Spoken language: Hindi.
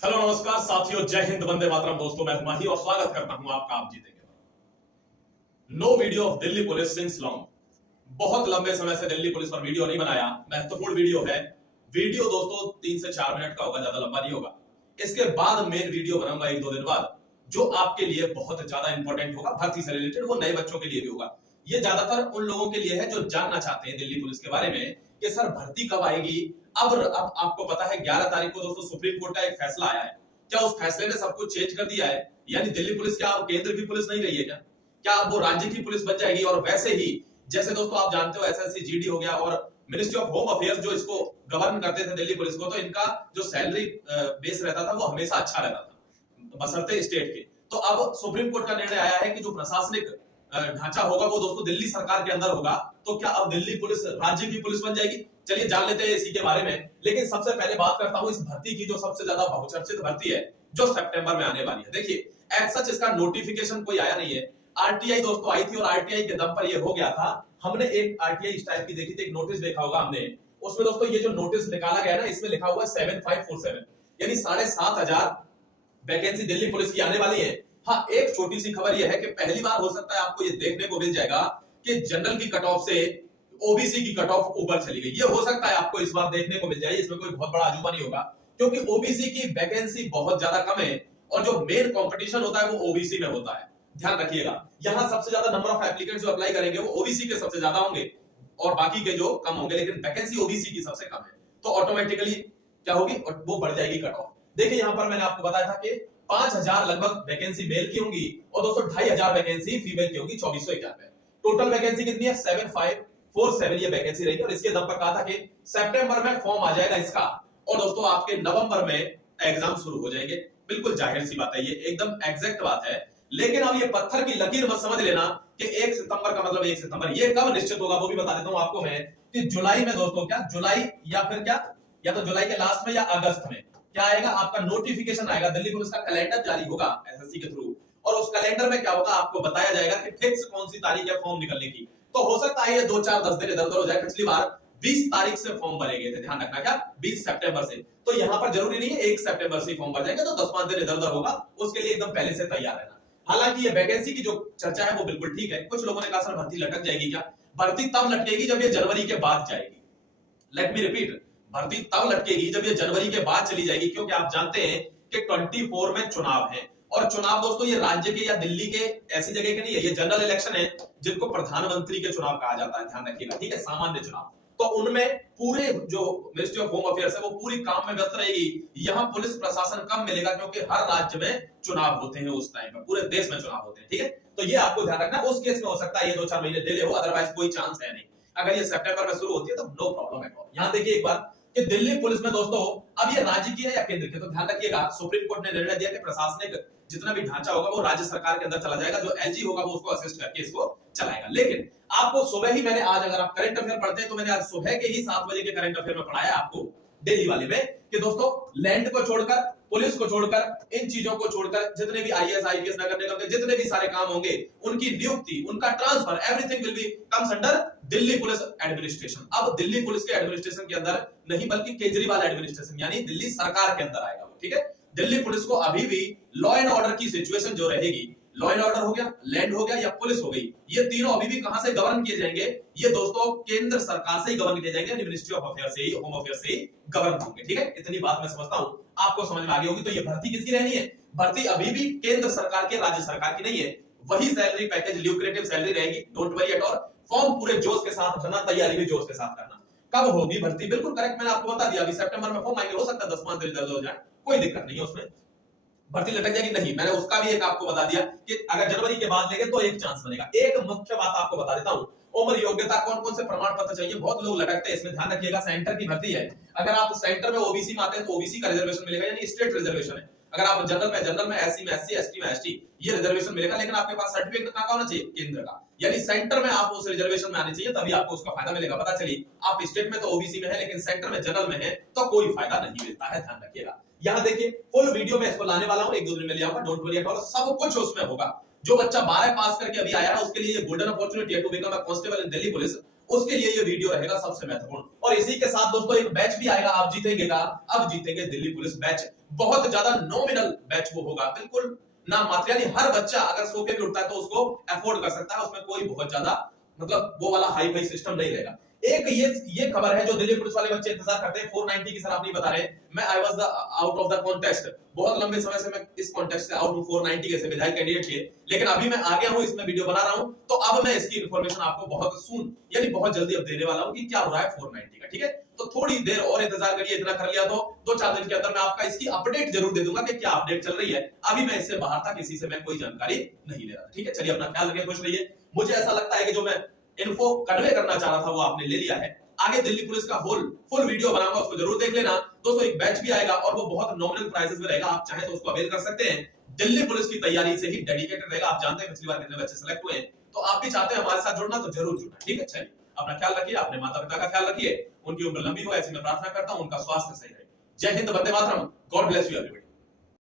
हेलो नमस्कार साथियों, जय हिंद, वंदे मातरम। दोस्तों मैं माही और स्वागत करता हूं आपका आप जीतेंगे। No video of Delhi police since long. बहुत लंबे समय से दिल्ली पुलिस पर वीडियो नहीं बनाया। महत्वपूर्ण वीडियो है। वीडियो दोस्तों 3 से 4 मिनट का होगा, ज्यादा लंबा नहीं होगा। इसके बाद मेन वीडियो बनाऊंगा 1-2 दिन बाद, जो आपके लिए बहुत ज्यादा इंपॉर्टेंट होगा, भर्ती से रिलेटेड। वो नए बच्चों के लिए भी होगा। ये ज्यादातर उन लोगों के लिए है जो जानना चाहते हैं दिल्ली पुलिस के बारे में कि सर भर्ती कब आएगी। अब आपको पता है 11 तारीख को दोस्तों सुप्रीम कोर्ट का एक फैसला आया है। क्या उस फैसले ने सब कुछ चेंज कर दिया है? यानी दिल्ली पुलिस क्या अब केंद्र की पुलिस नहीं रही है क्या? क्या अब वो राज्य की पुलिस बन जाएगी? और वैसे ही जैसे दोस्तों आप जानते हो एसएससी जीडी हो गया और मिनिस्ट्री ऑफ होम अफेयर्स जो इसको गवर्न करते थे दिल्ली पुलिस को, तो इनका जो सैलरी बेस रहता था वो हमेशा अच्छा रहता था बशर्ते स्टेट के। तो अब सुप्रीम कोर्ट का निर्णय आया है कि जो प्रशासनिक ढांचा होगा वो दोस्तों दिल्ली सरकार के अंदर होगा। तो क्या अब दिल्ली पुलिस राज्य की पुलिस बन जाएगी? चलिए जान लेते हैं इसी के बारे में। लेकिन सबसे पहले बात करता हूं इस भर्ती की, जो सबसे ज्यादा बहुचर्चित भर्ती है, जो सितंबर में आने वाली है। देखिए एज सच इसका नोटिफिकेशन कोई आया नहीं है। आरटीआई दोस्तों आई थी और आरटीआई के दम पर ये हो गया था। हमने एक आरटीआई इस टाइप की देखी थी, एक नोटिस देखा होगा हमने। उसमें दोस्तों ये जो नोटिस निकाला गया है ना, इसमें लिखा हुआ है 7547, यानी 7500 वैकेंसी दिल्ली पुलिस की आने वाली है। हाँ, एक छोटी सी खबर यह है कि पहली बार हो सकता है आपको ये देखने को मिल जाएगा कि जनरल की कट ऑफ से ओबीसी की कट ऑफ ऊपर चली गई। ये हो सकता है आपको इस बार देखने को मिल जाए। इसमें कोई बहुत बड़ा अजूबा नहीं होगा, क्योंकि ओबीसी की वैकेंसी बहुत ज्यादा कम है और जो मेन कंपटीशन होता है वो ओबीसी में होता है। ध्यान रखिएगा, यहां सबसे ज्यादा नंबर ऑफ एप्लीकेंट्स जो अप्लाई करेंगे वो ओबीसी के सबसे ज्यादा होंगे और बाकी के जो कम होंगे, लेकिन वैकेंसी ओबीसी की सबसे कम है। तो ऑटोमेटिकली क्या होगी, और वो बढ़ जाएगी कट ऑफ। देखिए यहां पर मैंने आपको बताया था कि 5000 लगभग वैकेंसी मेल की होंगी और दोस्तों 2500 वैकेंसी फीमेल की होगी 2491। टोटल वैकेंसी कितनी है? 7547 ये वैकेंसी रहेगी। और इसके दम पर कहा था कि सितंबर में फॉर्म आ जाएगा इसका और दोस्तों आपके नवंबर में एग्जाम शुरू हो जाएंगे। बिल्कुल जाहिर सी बात है, ये एकदम एग्जैक्ट बात है। लेकिन अब ये पत्थर की लकीर मत समझ लेना कि 1 सितंबर का मतलब 1 सितंबर। ये कब निश्चित होगा वो भी बता देता हूं आपको मैं, कि जुलाई में दोस्तों, क्या जुलाई या फिर क्या, या तो जुलाई के लास्ट में या अगस्त में क्या आएगा, आपका नोटिफिकेशन आएगा। दिल्ली पुलिस का कैलेंडर जारी होगा एसएससी के थ्रू और उस कैलेंडर में क्या होगा आपको बताया जाएगा कि फिक्स कौन सी तारीख है फॉर्म निकलने की। तो हो सकता है ये 2-4-10 दिन इधर उधर हो जाए। पिछली बार 20 तारीख से फॉर्म भरे गए थे, ध्यान रखना, क्या 20 सितंबर से। तो यहां पर जरूरी नहीं है 1 सितंबर से फॉर्म भर जाएंगे, तो 10-5 दिन इधर उधर होगा। उसके लिए एकदम पहले से तैयार रहना। हालांकि ये वैकेंसी की जो चर्चा है वो बिल्कुल ठीक है। कुछ लोगों ने कहा सर भर्ती लटक जाएगी क्या? भर्ती तब लटकेगी जब ये जनवरी के बाद जाएगी। लेट मी रिपीट, भर्ती तब लटकेगी जब ये जनवरी के बाद चली जाएगी, क्योंकि आप जानते हैं कि 24 में चुनाव है। और चुनाव दोस्तों ये राज्य के या दिल्ली के ऐसी जगह के नहीं है, ये जनरल इलेक्शन है जिनको प्रधानमंत्री के चुनाव कहा जाता है। ध्यान रखिएगा, ठीक है, सामान्य चुनाव। तो उनमें पूरे जो मिनिस्ट्री ऑफ होम अफेयर्स है वो पूरी काम में व्यस्त रहेगी। यहाँ पुलिस प्रशासन कम मिलेगा क्योंकि हर राज्य में चुनाव होते हैं उस टाइम पर, पूरे देश में चुनाव होते हैं। ठीक है, तो ये आपको ध्यान रखना। उस केस में हो सकता है ये 2-4 महीने डिले हो, अदरवाइज कोई चांस है नहीं। अगर ये सितंबर में शुरू होती है तो नो प्रॉब्लम एट ऑल। यहाँ देखिए एक बार कि दिल्ली पुलिस में दोस्तों अब ये राज्य की है या केंद्र की, तो ध्यान रखिएगा सुप्रीम कोर्ट ने निर्णय दिया कि प्रशासनिक जितना भी ढांचा होगा वो राज्य सरकार के अंदर चला जाएगा। जो एलजी होगा वो उसको असिस्ट करके इसको चलाएगा। लेकिन आपको सुबह ही मैंने आज, अगर आप करंट अफेयर पढ़ते हैं तो मैंने आज सुबह के ही 7 बजे के करंट अफेयर में पढ़ाया आपको डेली वाले में कि दोस्तों लैंड को छोड़कर, पुलिस को छोड़कर, इन चीजों को छोड़कर जितने भी आईएएस आईपीएस नगर निगम के जितने भी सारे काम होंगे, उनकी नियुक्ति, उनका transfer, everything will be comes under Delhi police administration. अब दिल्ली पुलिस के एडमिनिस्ट्रेशन के अंदर नहीं बल्कि केजरीवाल एडमिनिस्ट्रेशन यानी दिल्ली सरकार के अंदर आएगा वो। ठीक है, दिल्ली पुलिस को अभी भी लॉ एंड ऑर्डर की सिचुएशन जो रहेगी, लॉ एंड ऑर्डर हो गया, लैंड हो गया या पुलिस हो गई, ये तीनों अभी भी कहां से गवर्न किए जाएंगे? ये दोस्तों केंद्र सरकार से ही गवर्न किए जाएंगे, मिनिस्ट्री ऑफ अफेयर से ही, होम अफेयर से ही गवर्न होंगे। ठीक है, इतनी बात मैं समझता हूं आपको समझ में आ गई होगी। तो ये भर्ती किसकी रहनी है? भर्ती अभी भी केंद्र सरकार के, राज्य सरकार की नहीं है। वही सैलरी पैकेज, ल्यूक्रेटिव सैलरी रहेगी, don't worry at all. Form पूरे जोश के साथ भरना, तैयारी भी जोश के साथ करना। कब होगी भर्ती? बिल्कुल करेक्ट, मैंने आपको बता दिया। अभी सितंबर में फॉर्म आएंगे, हो सकता है 10-5 दिन इधर हो जाए, कोई दिक्कत नहीं है उसमें। भर्ती लटक जाएगी नहीं, मैंने उसका भी एक आपको बता दिया कि अगर जनवरी के बाद लेंगे तो एक चांस बनेगा। एक मुख्य बात आपको बता देता हूं, उम्र, योग्यता, कौन कौन से प्रमाण पत्र चाहिए, बहुत लोग लटकते हैं इसमें। ध्यान रखिएगा, सेंटर की भर्ती है। अगर आप सेंटर में ओबीसी में आते हैं तो ओबीसी का रिजर्वेशन मिलेगा, यानी स्टेट रिजर्वेशन है। अगर आप जनरल में, एससी में एससी, एसटी में एसटी, ये रिजर्वेशन मिलेगा। लेकिन आपके पास सर्टिफिकेट कहां का होना चाहिए? केंद्र का, यानी सेंटर में आप उस रिजर्वेशन में आने चाहिए, तभी आपको उसका फायदा मिलेगा। पता चली आप स्टेट में तो ओबीसी में है लेकिन सेंटर में जनरल में है तो कोई फायदा नहीं मिलता है। ध्यान रखिएगा। यहां देखिए फुल वीडियो में इसको लाने वाला हूं, 1-2 दिन में ले आऊंगा, डोंट वरी एट ऑल। सब कुछ उसमें होगा। जो बच्चा 12 पास करके अभी आया है उसके लिए ये गोल्डन अपॉर्चुनिटी है to become a constable in Delhi police. उसके लिए ये वीडियो रहेगा सबसे महत्वपूर्ण। और इसी के साथ दोस्तों एक बैच भी आएगा आप जीतेंगे का, अब जीतेंगे दिल्ली पुलिस बैच। बहुत ज्यादा नॉमिनल बैच वो होगा, बिल्कुल ना मात्र, यानी हर बच्चा अगर सो के भी उठता है तो उसको अफोर्ड कर सकता है, उसमें कोई बहुत ज्यादा मतलब वो वाला हाई फाई सिस्टम नहीं रहेगा। एक ये खबर है जो दिल्ली पुलिस वाले बच्चे इंतजार करते हैं 490 की, सर आप नहीं बता रहे। मैं I was the out of the contest, बहुत लंबे समय से मैं इस कॉन्टेस्ट से आउट हूं 490 के से विधायक कैंडिडेट के, लेकिन अभी मैं आ गया हूं, इसमें वीडियो बना रहा हूं, तो अब मैं इसकी इंफॉर्मेशन आपको बहुत सून यानी बहुत जल्दी अब देने वाला हूं कि क्या हो रहा है 490 का। ठीक है, तो थोड़ी देर और इंतजार करिए, इतना कर लिया तो 2-4 दिन के अंदर मैं आपका इसकी अपडेट जरूर दे दूंगा कि क्या अपडेट चल रही है। अभी मैं इससे बाहर था, किसी से मैं कोई जानकारी नहीं ले रहा। ठीक है, चलिए अपना ख्याल रखिए, खुश रहिए। मुझे ऐसा लगता है कि जो मैं इन्फो कन्वे करना चाह रहा था वो आपने ले लिया है। आगे दिल्ली पुलिस का फुल वीडियो बनाऊंगा, उसको जरूर देख लेना दोस्तों। एक बैच भी आएगा और वो बहुत नॉमिनल प्राइसेस में रहेगा, आप चाहे तो उसको अवेल कर सकते हैं। दिल्ली पुलिस की तैयारी से ही डेडिकेटेड रहेगा। आप जानते हैं पिछली बार कितने बच्चे सेलेक्ट हुए हैं, तो आप भी चाहते हैं हमारे साथ जुड़ना तो जरूर जुड़ना। ठीक है, चलिए अपना ख्याल रखिए, अपने माता पिता का ख्याल रखिए, उनकी उम्र लंबी हो ऐसी मैं प्रार्थना करता हूं, उनका स्वास्थ्य सही रहे। जय Hind, Vande Mataram, God bless you everybody.